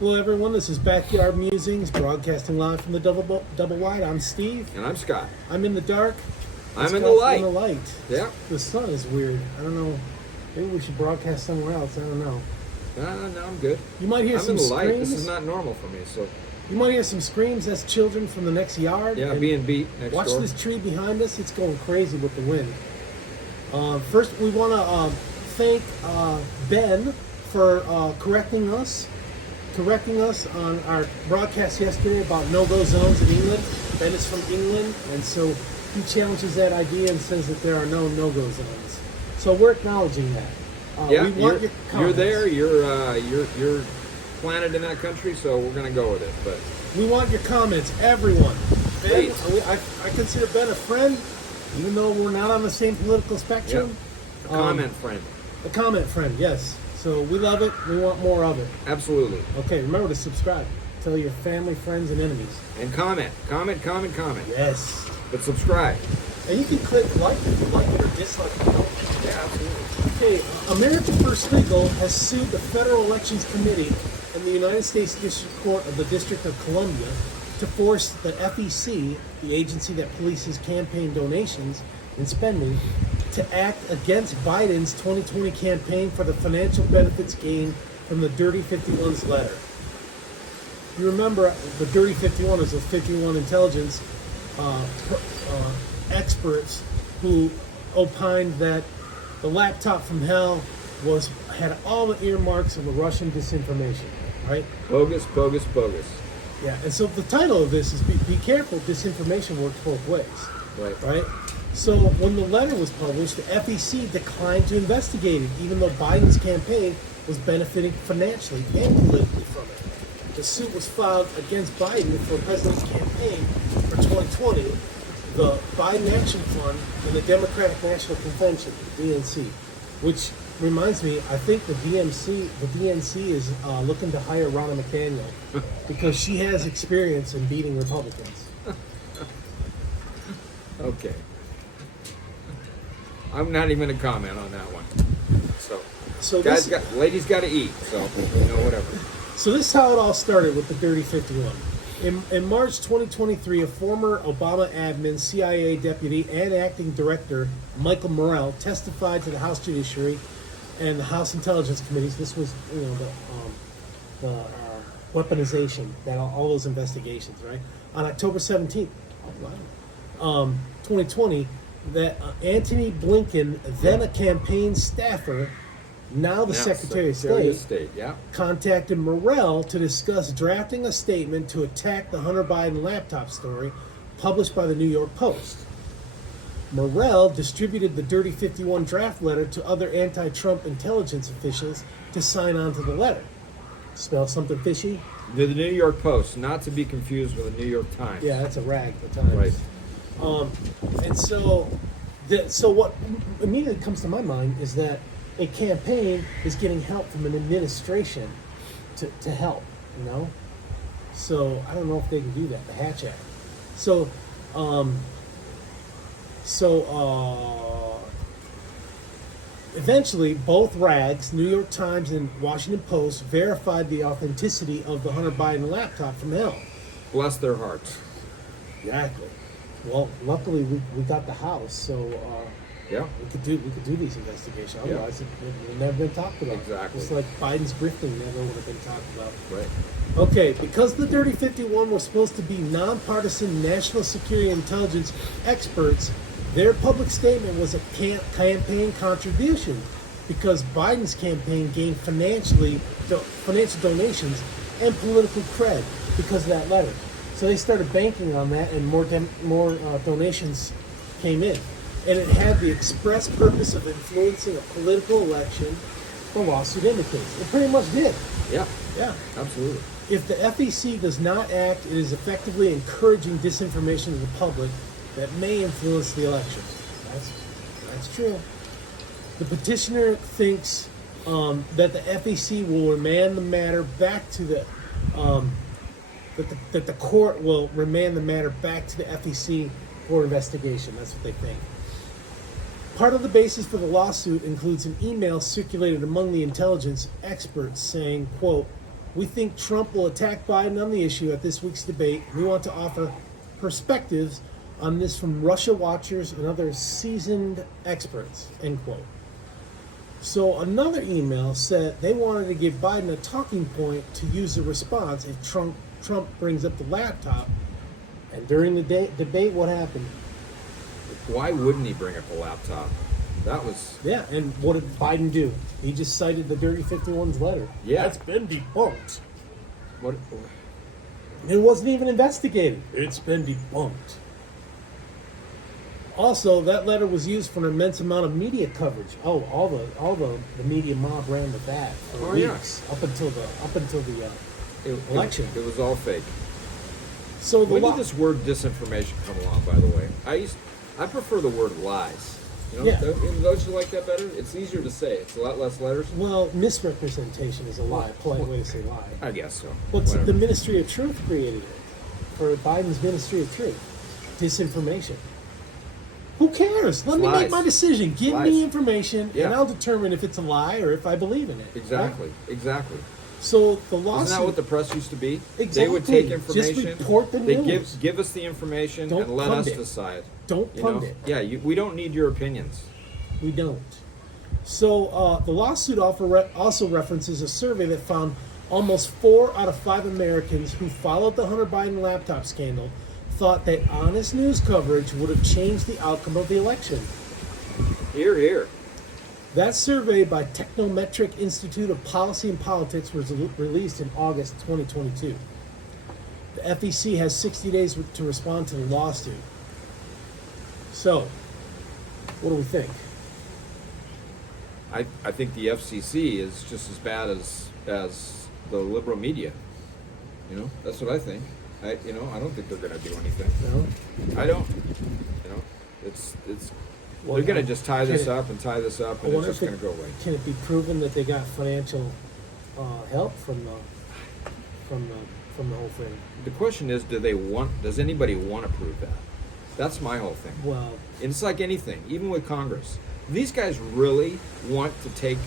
Hello, everyone. This is Backyard Musings, broadcasting live from the Double Wide. I'm Steve. And I'm Scott. I'm in the dark. I'm in the light. In the light. Yeah. The sun is weird. I don't know. Maybe we should broadcast somewhere else. I don't know. No, I'm good. You might hear I'm some in the light. screams. This is not normal for me. So You might hear some screams. That's children from the next yard. yeah, And being beat next watch door. this tree behind us. It's going crazy with the wind. First, we want to thank Ben for correcting us on our broadcast yesterday about no-go zones in England. Ben is from England, and so he challenges that idea and says that there are no no-go zones. So we're acknowledging that. Yeah, we want your you're comments. there. You're planted in that country, so we're gonna go with it. But We want your comments, everyone. Ben, Please. I consider Ben a friend, even though we're not on the same political spectrum. a comment friend, A comment friend, yes. So we love it. We want more of it. absolutely. Okay, remember to subscribe. Tell your family, friends, and enemies. And comment. Yes. But subscribe. And you can click like if you like it or dislike it. Yeah, absolutely. Okay, American First Legal has sued the Federal Elections Committee and the United States District Court of the District of Columbia to force the FEC, the agency that polices campaign donations and spending, to act against Biden's 2020 campaign for the financial benefits gained from the Dirty 51's letter. You remember the Dirty 51 is the 51 intelligence experts who opined that the laptop from hell had all the earmarks of the Russian disinformation, right? Bogus. Yeah, and so the title of this is Be Careful, Disinformation Works Both Ways, right? So when the letter was published, the FEC declined to investigate it, even though Biden's campaign was benefiting financially and politically from it. The suit was filed against Biden for the president's campaign for 2020, the Biden Action Fund, and the Democratic National Convention, DNC, which reminds me, I think the DNC is looking to hire Ronna McDaniel because she has experience in beating Republicans. Okay. I'm not even gonna comment on that one. So ladies got to eat. So whatever. So this is how it all started with the Dirty 51. In March 2023, a former Obama admin, CIA deputy, and acting director, Michael Morrell, testified to the House Judiciary and the House Intelligence Committees. This was, the weaponization, that all those investigations, right? On October 17th, 2020, that Antony Blinken, then a campaign staffer, now the Secretary of State, contacted Morrell to discuss drafting a statement to attack the Hunter Biden laptop story published by the New York Post. Morrell distributed the Dirty 51 draft letter to other anti-Trump intelligence officials to sign on to the letter. Smell something fishy? The New York Post, not to be confused with the New York Times. Yeah, that's a rag, the Times. Right. And so what immediately comes to my mind is that a campaign is getting help from an administration to help, So I don't know if they can do that, the Hatch Act. Eventually, both rags, New York Times and Washington Post, verified the authenticity of the Hunter Biden laptop from hell. Bless their hearts. Exactly. Well, luckily we got the House, so we could do these investigations. Otherwise, it would never been talked about. Exactly. Just like Biden's grifting never would have been talked about. Right. Okay, because the Dirty 51 was supposed to be nonpartisan national security intelligence experts, their public statement was a campaign contribution because Biden's campaign gained financial donations and political cred because of that letter. So they started banking on that, and more donations came in. And it had the express purpose of influencing a political election, the lawsuit indicates. It pretty much did. Yeah. Yeah. Absolutely. If the FEC does not act, it is effectively encouraging disinformation to the public that may influence the election. That's true. The petitioner thinks that the FEC will remand the matter back to the that the court will remand the matter back to the FEC for investigation. That's what they think. Part of the basis for the lawsuit includes an email circulated among the intelligence experts saying, quote, We think Trump will attack Biden on the issue at this week's debate. We want to offer perspectives on this from Russia watchers and other seasoned experts, end quote. So another email said they wanted to give Biden a talking point to use a response if Trump brings up the laptop. And during the debate, what happened? Why wouldn't he bring up the laptop? That was... Yeah, and what did Biden do? He just cited the Dirty 51's letter. Yeah. That's been debunked. What? It wasn't even investigated. It's been debunked. Also, that letter was used for an immense amount of media coverage. Oh, all the media mob ran with that for weeks up until the election. It was all fake. So when did this word disinformation come along? By the way, I prefer the word lies. You know, yeah. Don't you like that better? It's easier to say. It's a lot less letters. Well, misrepresentation is a lie. Polite way to say lie. I guess so. But the Ministry of Truth created it for Biden's Ministry of Truth. Disinformation. Who cares? Let me make my decision. Give me information, and I'll determine if it's a lie or if I believe in it. Exactly. Right? Exactly. So the lawsuit... Isn't that what the press used to be? Exactly. They would take information. Just report the news. They give us the information and let us decide. Don't pund it. Yeah, we don't need your opinions. We don't. So the lawsuit also references a survey that found almost 4 out of 5 Americans who followed the Hunter Biden laptop scandal thought that honest news coverage would have changed the outcome of the election. Hear, hear. That survey by Technometric Institute of Policy and Politics was released in August 2022. The FEC has 60 days to respond to the lawsuit. So, what do we think? I think the FCC is just as bad as the liberal media. You know, that's what I think. I don't think they're going to do anything. No, I don't. You know, it's. Well, they're going to just tie this up, and it's just going to go away. Can it be proven that they got financial help from the whole thing? The question is, does anybody want to prove that? That's my whole thing. Well, and it's like anything, even with Congress. These guys really want to take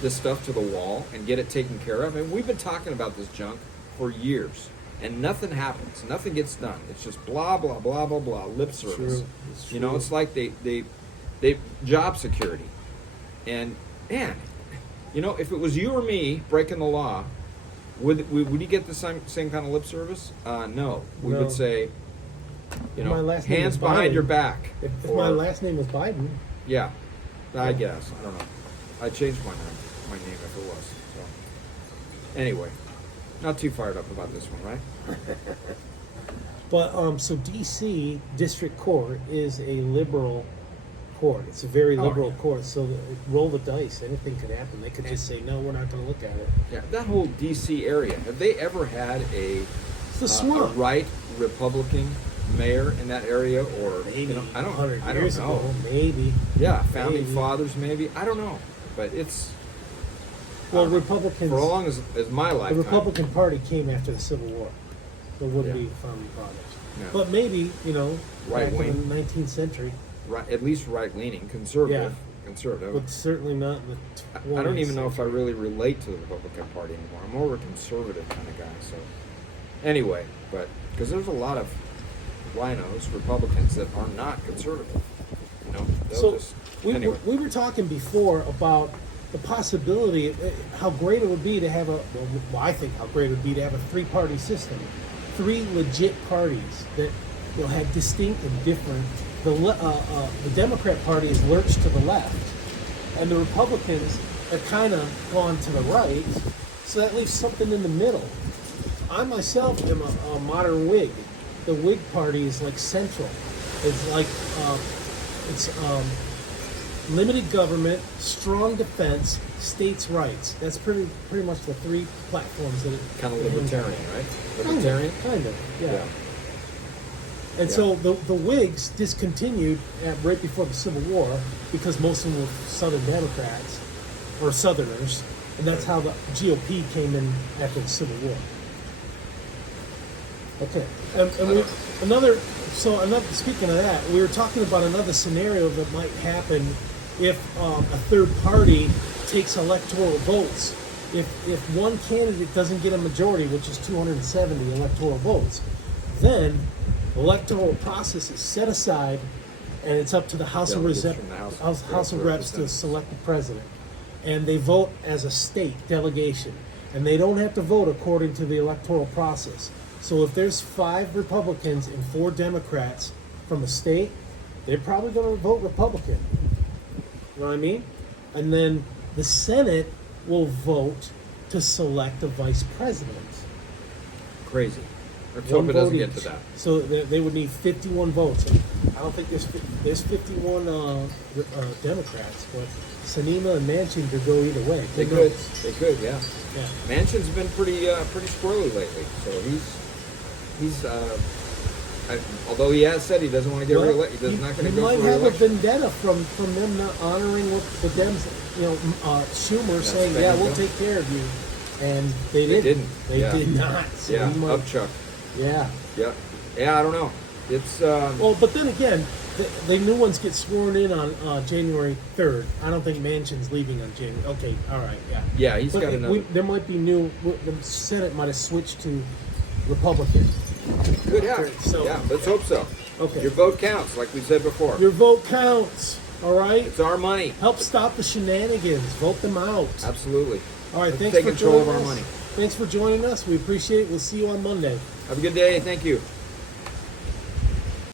this stuff to the wall and get it taken care of. And we've been talking about this junk for years, and nothing happens. Nothing gets done. It's just blah blah blah blah blah, lip service. It's true. You know, it's like they job security. And man, you know, if it was you or me breaking the law, would you get the same kind of lip service? No, we would say, you know, hands behind your back. If my last name was Biden. Yeah, I guess. I don't know. I'd change my name if it was. So anyway, not too fired up about this one, right? But so D.C. District Court is a liberal court. It's a very liberal court. So roll the dice. Anything could happen. They could just say, no, we're not going to look at it. Yeah, that whole D.C. area. Have they ever had a right Republican mayor in that area, or maybe I don't know. Ago, maybe. Yeah, founding fathers, maybe. I don't know, but it's Republicans. For as long as my lifetime, the Republican Party came after the Civil War. The would-be founding fathers. Yeah. But maybe right wing, in the 19th century. Right, at least right-leaning, conservative. Yeah. Conservative. But certainly not in the 20th I don't even know if I really relate to the Republican Party anymore. I'm more of a conservative kind of guy. So anyway, because there's a lot of rhinos, Republicans that are not conservative. You know, we were talking before about the possibility, how great it would be to have I think how great it would be to have a 3-party system, 3 legit parties that have distinct and different. The Democrat Party has lurched to the left, and the Republicans have kind of gone to the right, so that leaves something in the middle. I myself am a modern Whig. The Whig Party is like central. It's like limited government, strong defense, states' rights. That's pretty much the 3 platforms that it kind of libertarian, right? Libertarian, kind of, yeah. And so the Whigs discontinued right before the Civil War because most of them were Southern Democrats or Southerners, and that's how the GOP came in after the Civil War. Okay, speaking of that, we were talking about another scenario that might happen if a third party takes electoral votes if one candidate doesn't get a majority, which is 270 electoral votes, then the electoral process is set aside, and it's up to the House of Delegates from the House of Reps to select the president, and they vote as a state delegation, and they don't have to vote according to the electoral process. So if there's 5 Republicans and 4 Democrats from a state, they're probably going to vote Republican. You know what I mean? And then the Senate will vote to select a vice president. Crazy. Let's hope it doesn't get to that. So they would need 51 votes. I don't think there's 51 Democrats, but Sinema and Manchin could go either way. They could, yeah. Manchin's been pretty squirrely lately, so he's although he has said he doesn't want to get reelected, he's not going to go for reelection. He might have a re-election. vendetta from them not honoring what the Dems, Schumer saying, yeah, we'll take care of you, and they didn't. They did not. So upchuck. Yeah. I don't know. It's well, but then again, the new ones get sworn in on January 3rd. I don't think Manchin's leaving on January. Okay, all right, yeah. Yeah, he's got another. There might be new. The Senate might have switched to Republican. Could happen. So, yeah, let's hope so. Okay. Your vote counts, like we said before. Your vote counts. All right. It's our money. Help stop the shenanigans. Vote them out. Absolutely. All right. Let's Thanks take for control joining of our us. money. Thanks for joining us. We appreciate it. We'll see you on Monday. Have a good day. Thank you.